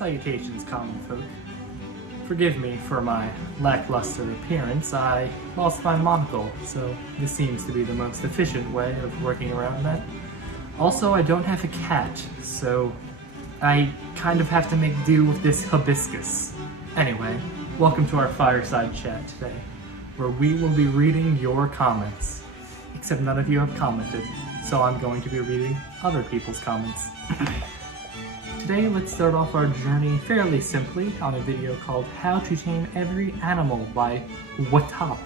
Salutations, common folk. Forgive me for my lackluster appearance. I lost my monocle, so this seems to be the most efficient way of working around that. Also, I don't have a cat, so I kind of have to make do with this hibiscus. Anyway, welcome to our fireside chat today, where we will be reading your comments. Except none of you have commented, so I'm going to be reading other people's comments. Today, let's start off our journey fairly simply on a video called How to Tame Every Animal by Watop.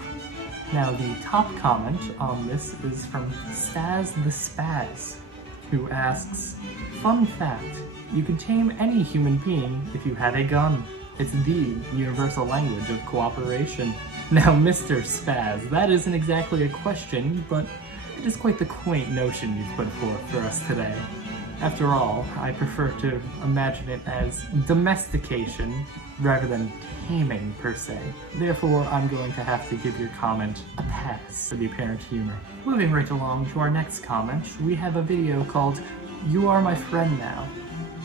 Now, the top comment on this is from Staz the Spaz, who asks, "Fun fact, you can tame any human being if you had a gun. It's the universal language of cooperation." Now, Mr. Spaz, that isn't exactly a question, but it is quite the quaint notion you've put forth for us today. After all, I prefer to imagine it as domestication rather than taming per se. Therefore, I'm going to have to give your comment a pass for the apparent humor. Moving right along to our next comment, we have a video called You Are My Friend Now.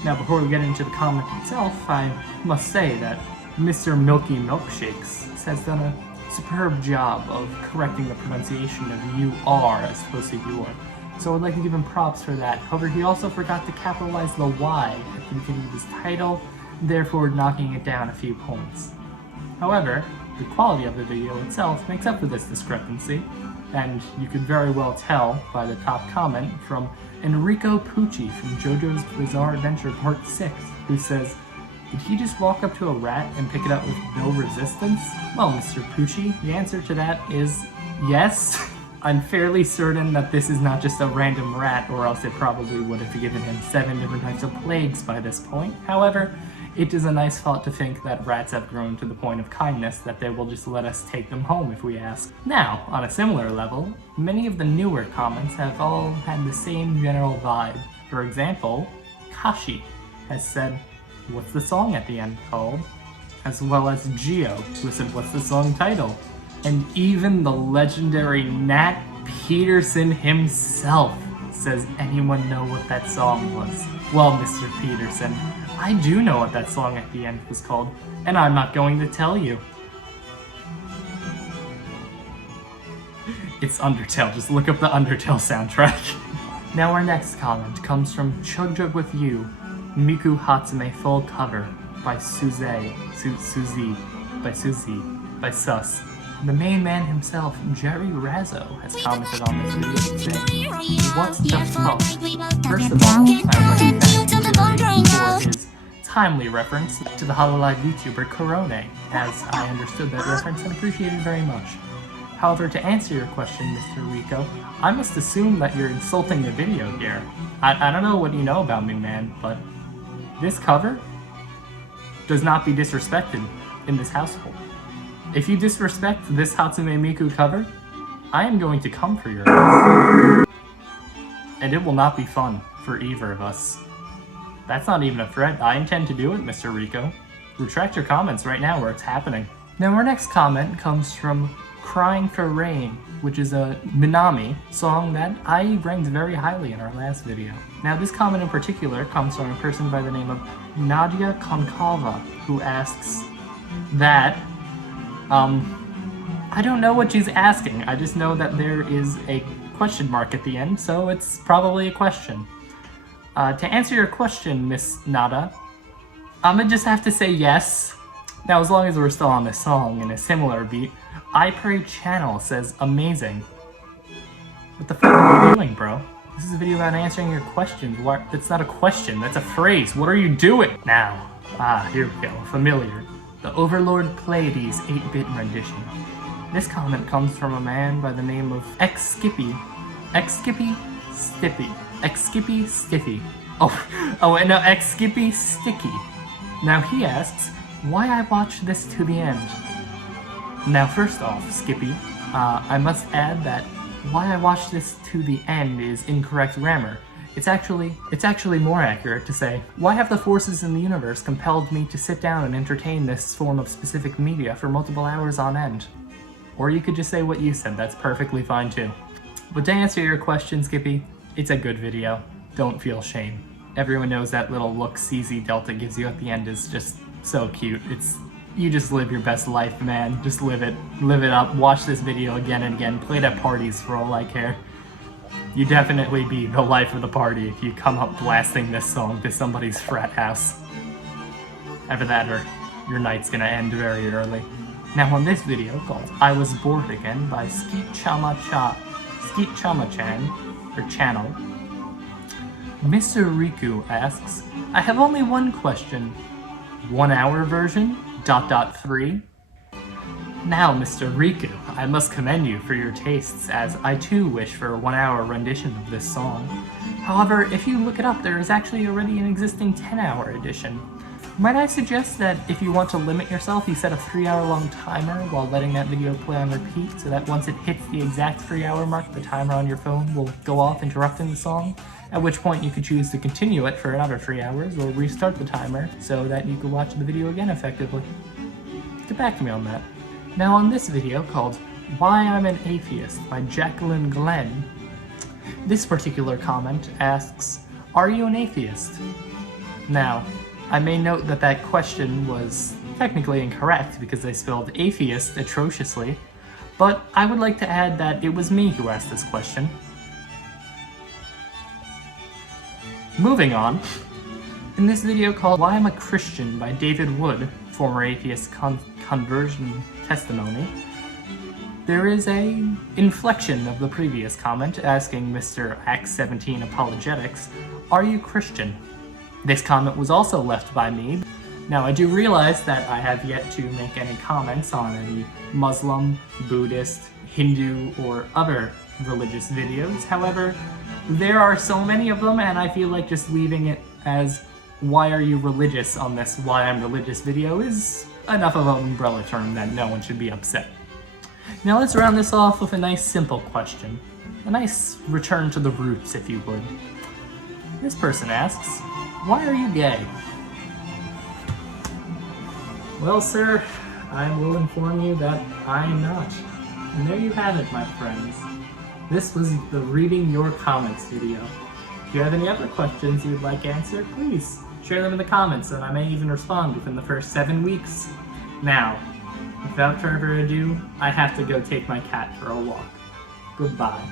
Now, before we get into the comment itself, I must say that Mr. Milky Milkshakes has done a superb job of correcting the pronunciation of you are as opposed to you are. So I'd like to give him props for that. However, he also forgot to capitalize the Y at the beginning of his title, therefore knocking it down a few points. However, the quality of the video itself makes up for this discrepancy, and you can very well tell by the top comment from Enrico Pucci from JoJo's Bizarre Adventure Part 6, who says, "Did he just walk up to a rat and pick it up with no resistance?" Well, Mr. Pucci, the answer to that is yes. I'm fairly certain that this is not just a random rat, or else it probably would have given him 7 different types of plagues by this point. However, it is a nice thought to think that rats have grown to the point of kindness that they will just let us take them home if we ask. Now, on a similar level, many of the newer comments have all had the same general vibe. For example, Kashi has said, "What's the song at the end called?" As well as Gio, who said, "What's the song title?" And even the legendary Nat Peterson himself says, "Anyone know what that song was?" Well, Mr. Peterson, I do know what that song at the end was called, and I'm not going to tell you. It's Undertale, just look up the Undertale soundtrack. Now our next comment comes from Chug Jug With You, Miku Hatsume Full Cover by Suzy, by Sus. The main man himself, Jerry Razzo, has commented on this video saying, "What's the fuck?" First of all, I would like to thank Jerry for his timely reference to the Hololive YouTuber Korone, as I understood that reference and appreciated it very much. However, to answer your question, Mr. Rico, I must assume that you're insulting the video here. I don't know what you know about me, man, but this cover does not be disrespected in this household. If you disrespect this Hatsume Miku cover, I am going to come for your ass. And it will not be fun for either of us. That's not even a threat. I intend to do it, Mr. Rico. Retract your comments right now where it's happening. Now our next comment comes from Crying for Rain, which is a Minami song that I ranked very highly in our last video. Now this comment in particular comes from a person by the name of Nadia Konkava, who asks that, I don't know what she's asking. I just know that there is a question mark at the end, so it's probably a question. To answer your question, Miss Nada, I'ma just have to say yes. Now, as long as we're still on this song in a similar beat, I Pray Channel says amazing. What the fuck are you doing, bro? This is a video about answering your questions. What? That's not a question, that's a phrase. What are you doing? Now, here we go, familiar. The Overlord Pleiades 8-bit rendition. This comment comes from a man by the name of Xskippy Stiffy. Oh, no, Xskippy Sticky. Now he asks, why I watched this to the end. Now first off, Skippy, I must add that why I watched this to the end is incorrect grammar. It's actually more accurate to say, why have the forces in the universe compelled me to sit down and entertain this form of specific media for multiple hours on end? Or you could just say what you said, that's perfectly fine too. But to answer your question, Skippy, it's a good video. Don't feel shame. Everyone knows that little look CZ Delta gives you at the end is just so cute. You just live your best life, man. Just live it up. Watch this video again and again. Play it at parties for all I care. You definitely be the life of the party if you come up blasting this song to somebody's frat house. After that, your night's gonna end very early. Now on this video called I Was Bored Again by Skeet Chama-chan, or Channel, Mr. Riku asks, I have only one question. 1 hour version? ... 3? Now, Mr. Riku, I must commend you for your tastes, as I too wish for a 1 hour rendition of this song. However, if you look it up, there is actually already an existing 10-hour edition. Might I suggest that if you want to limit yourself, you set a 3-hour-long timer while letting that video play on repeat, so that once it hits the exact 3-hour mark, the timer on your phone will go off, interrupting the song, at which point you could choose to continue it for another 3 hours, or restart the timer so that you could watch the video again effectively. Get back to me on that. Now on this video called Why I'm an Atheist by Jacqueline Glenn, this particular comment asks, are you an atheist? Now, I may note that that question was technically incorrect because they spelled atheist atrociously, but I would like to add that it was me who asked this question. Moving on, in this video called Why I'm a Christian by David Wood, former atheist conversion testimony, there is a inflection of the previous comment asking Mr. Acts 17 Apologetics, are you Christian? This comment was also left by me. Now, I do realize that I have yet to make any comments on any Muslim, Buddhist, Hindu, or other religious videos. However, there are so many of them, and I feel like just leaving it as why are you religious on this why I'm religious video is enough of an umbrella term that no one should be upset. Now let's round this off with a nice simple question. A nice return to the roots, if you would. This person asks, why are you gay? Well, sir, I will inform you that I am not. And there you have it, my friends. This was the Reading Your Comments video. If you have any other questions you'd like answered, please share them in the comments, and I may even respond within the first 7 weeks. Now, without further ado, I have to go take my cat for a walk. Goodbye.